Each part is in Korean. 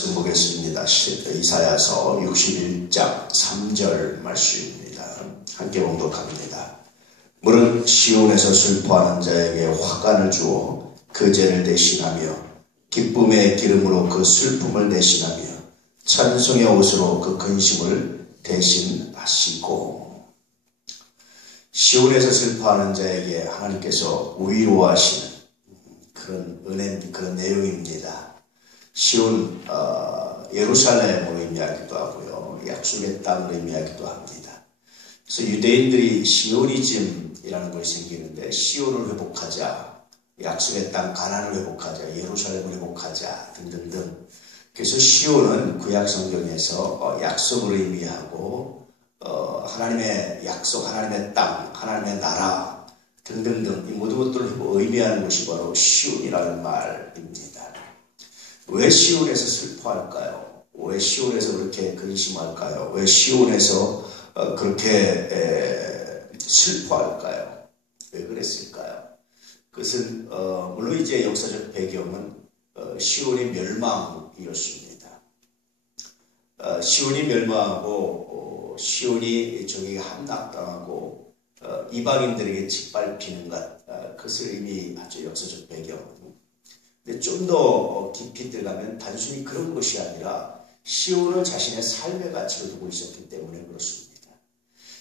말씀 보겠습니다. 이사야서 61장 3절 말씀입니다. 함께 봉독합니다. 무릇 시온에서 슬퍼하는 자에게 화관을 주어 그 죄를 대신하며 기쁨의 기름으로 그 슬픔을 대신하며 찬송의 옷으로 그 근심을 대신하시고. 시온에서 슬퍼하는 자에게 하나님께서 위로하시는 그런 내용입니다. 시온, 예루살렘으로 의미하기도 하고요, 약속의 땅으로 의미하기도 합니다. 그래서 유대인들이 시오니즘이라는 것이 생기는데, 시온을 회복하자, 약속의 땅 가나안을 회복하자, 예루살렘을 회복하자 등등등. 그래서 시온은 구약 성경에서 약속을 의미하고 하나님의 약속, 하나님의 땅, 하나님의 나라 등등등 이 모든 것들을 의미하는 것이 바로 시온이라는 말입니다. 왜 시온에서 슬퍼할까요? 왜 시온에서 그렇게 근심할까요? 왜 시온에서 그렇게 슬퍼할까요? 왜 그랬을까요? 그것은 물론 이제 역사적 배경은 시온의 멸망이었습니다. 시온이 멸망하고 시온이 저기가 함락당하고 이방인들에게 짓밟히는 것, 그것을 의미하죠, 역사적 배경. 근데 좀 더 깊이 들어가면 단순히 그런 것이 아니라 시온은 자신의 삶의 가치를 두고 있었기 때문에 그렇습니다.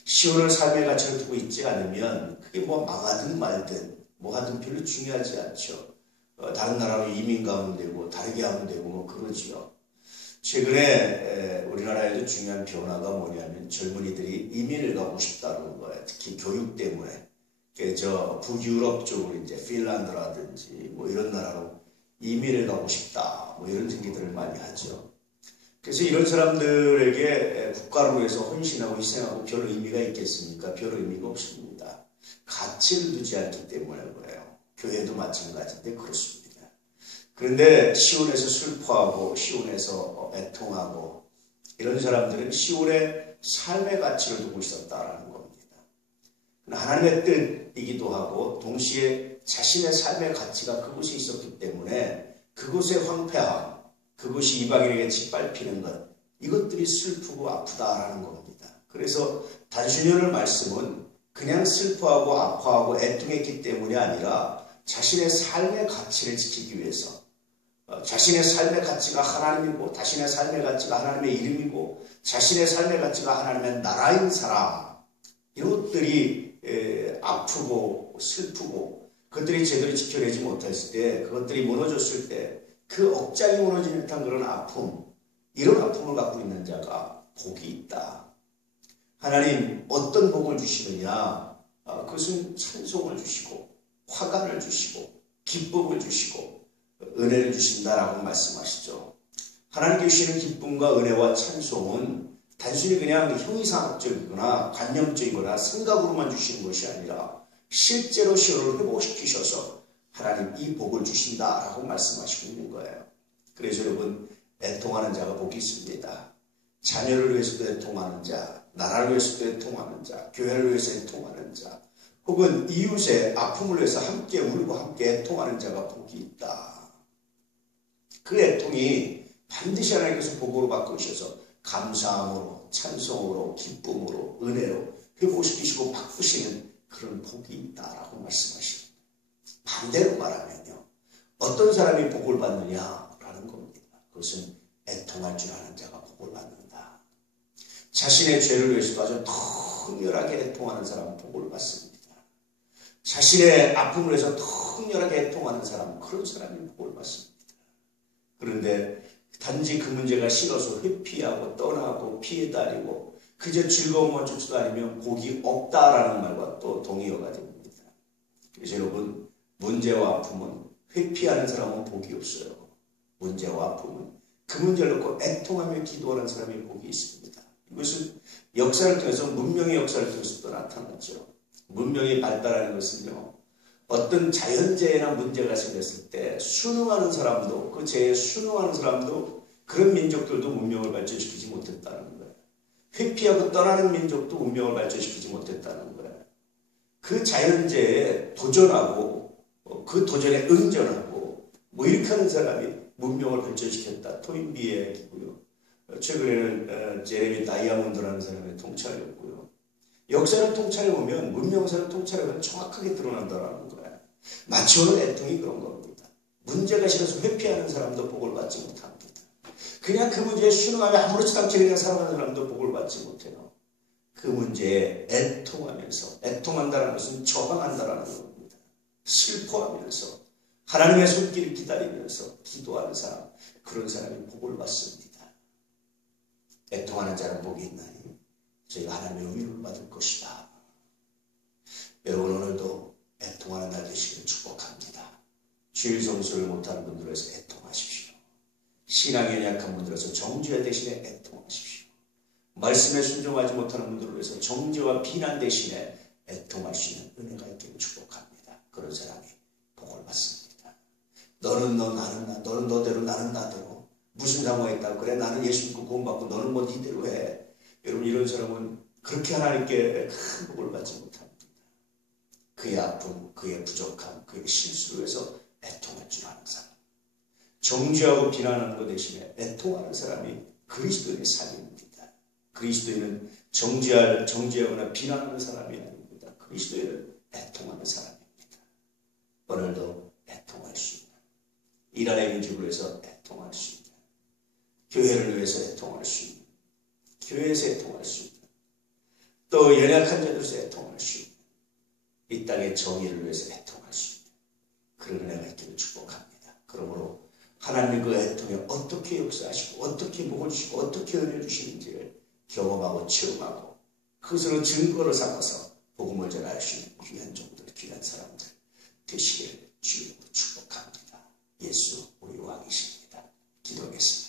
시온을 삶의 가치를 두고 있지 않으면 그게 뭐 망하든 말든 뭐 하든 별로 중요하지 않죠. 다른 나라로 이민 가면 되고 다르게 하면 되고 뭐 그러지요. 최근에 우리나라에도 중요한 변화가 뭐냐면 젊은이들이 이민을 가고 싶다는 거예요. 특히 교육 때문에. 저 북유럽 쪽으로 이제 핀란드라든지 뭐 이런 나라로 이민을 가고 싶다, 뭐 이런 생기들을 많이 하죠. 그래서 이런 사람들에게 국가를 위해서 헌신하고 희생하고 별 의미가 있겠습니까? 별 의미가 없습니다. 가치를 두지 않기 때문에 그래요. 교회도 마찬가지인데 그렇습니다. 그런데 시온에서 슬퍼하고 시온에서 애통하고 이런 사람들은 시온의 삶의 가치를 두고 있었다라는 겁니다. 하나님의 뜻이기도 하고 동시에 자신의 삶의 가치가 그곳에 있었기 때문에 그곳의 황폐함, 그곳이 이방인에게 짓밟히는 것, 이것들이 슬프고 아프다라는 겁니다. 그래서 단순히 오늘 말씀은 그냥 슬퍼하고 아파하고 애통했기 때문이 아니라 자신의 삶의 가치를 지키기 위해서, 자신의 삶의 가치가 하나님이고 자신의 삶의 가치가 하나님의 이름이고 자신의 삶의 가치가 하나님의 나라인 사람, 이것들이 아프고 슬프고 그것들이 제대로 지켜내지 못했을 때, 그것들이 무너졌을 때 그 억장이 무너지는 듯한 그런 아픔, 이런 아픔을 갖고 있는 자가 복이 있다. 하나님 어떤 복을 주시느냐? 그것은 찬송을 주시고 화관을 주시고 기쁨을 주시고 은혜를 주신다라고 말씀하시죠. 하나님께 주시는 기쁨과 은혜와 찬송은 단순히 그냥 형이상학적이거나 관념적이거나 생각으로만 주시는 것이 아니라 실제로 시온을 회복시키셔서 하나님 이 복을 주신다라고 말씀하시고 있는 거예요. 그래서 여러분, 애통하는 자가 복이 있습니다. 자녀를 위해서도 애통하는 자, 나라를 위해서도 애통하는 자, 교회를 위해서 애통하는 자, 혹은 이웃의 아픔을 위해서 함께 울고 함께 애통하는 자가 복이 있다. 그 애통이 반드시 하나님께서 복으로 바꾸셔서 감사함으로, 찬송으로, 기쁨으로, 은혜로 회복시키시고 바꾸시는 그런 복이 있다라고 말씀하십니다. 반대로 말하면요, 어떤 사람이 복을 받느냐라는 겁니다. 그것은 애통할 줄 아는 자가 복을 받는다. 자신의 죄를 위해서도 아주 통렬하게 애통하는 사람은 복을 받습니다. 자신의 아픔을 위해서 통렬하게 애통하는 사람은 그런 사람이 복을 받습니다. 그런데 단지 그 문제가 싫어서 회피하고 떠나고 피해 다니고 그저 즐거움만 쫓아다니면 복이 없다라는 말과 또 동의어가 됩니다. 그래서 여러분, 문제와 아픔은 회피하는 사람은 복이 없어요. 문제와 아픔은 그 문제를 놓고 애통하며 기도하는 사람이 복이 있습니다. 이것은 역사를 통해서, 문명의 역사를 통해서도 나타났죠. 문명이 발달하는 것은요, 어떤 자연재해나 문제가 생겼을 때 순응하는 사람도, 그 재해에 순응하는 사람도, 그런 민족들도 문명을 발전시키지 못했다는 거예요. 회피하고 떠나는 민족도 문명을 발전시키지 못했다는 거예요. 그 자연재해에 도전하고 그 도전에 응전하고 뭐 이렇게 하는 사람이 문명을 발전시켰다. 토인비의 얘기고요. 최근에는 제레미 다이아몬드라는 사람의 통찰이었고요. 역사를 통찰해보면, 문명사를 통찰해보면 정확하게 드러난다는 거예요. 마치오는 애통이 그런 겁니다. 문제가 싫어서 회피하는 사람도 복을 받지 못합니다. 그냥 그 문제에 순응하며 아무렇지도 않게 그냥 살아가는 사람도 복을 받지 못해요. 그 문제에 애통하면서, 애통한다는 것은 저항한다는 겁니다. 슬퍼하면서 하나님의 손길을 기다리면서 기도하는 사람, 그런 사람이 복을 받습니다. 애통하는 자는 복이 있나니 저희가 하나님의 위로를 받을 것이다. 여러분, 오늘도 애통하는 날 되시기를 축복합니다. 주일 성수를 못하는 분들에서 애통하십시오. 신앙에 약한 분들에서 정죄 대신에 애통하십시오. 말씀에 순종하지 못하는 분들을 위해서 정죄와 비난 대신에 애통할 수 있는 은혜가 있기를 축복합니다. 그런 사람이 복을 받습니다. 너는 너, 나는 나, 너는 너대로, 나는 나대로. 무슨 상황이 있다고 그래? 나는 예수 믿고 구원받고 너는 뭐 니대로 해. 여러분, 이런 사람은 그렇게 하나님께 큰 복을 받지 못합니다. 그의 아픔, 그의 부족함, 그의 실수를 위해서 애통할 줄 아는 사람. 정죄하고 비난하는 것 대신에 애통하는 사람이 그리스도인의 삶입니다. 그리스도인은 정죄하거나 비난하는 사람이 아닙니다. 그리스도인은 애통하는 사람입니다. 오늘도 애통할 수 있는, 이 나라의 민족을 위해서 애통할 수 있는, 교회를 위해서 애통할 수 있는, 교회에서 애통할 수 있는, 또 연약한 자들에서 애통할 수 있는, 이 땅의 정의를 위해서 애통할 수 있는 그런 은혜가 있기를 축복합니다. 그러므로 하나님의 그 애통에 어떻게 역사하시고 어떻게 복을 주시고 어떻게 은혜 주시는지를 경험하고 체험하고 그것으로 증거를 삼아서 복음을 전할 수 있는 귀한 종들, 귀한 사람들 되시기를 주님으로 축복합니다. 예수 우리 왕이십니다. 기도하겠습니다.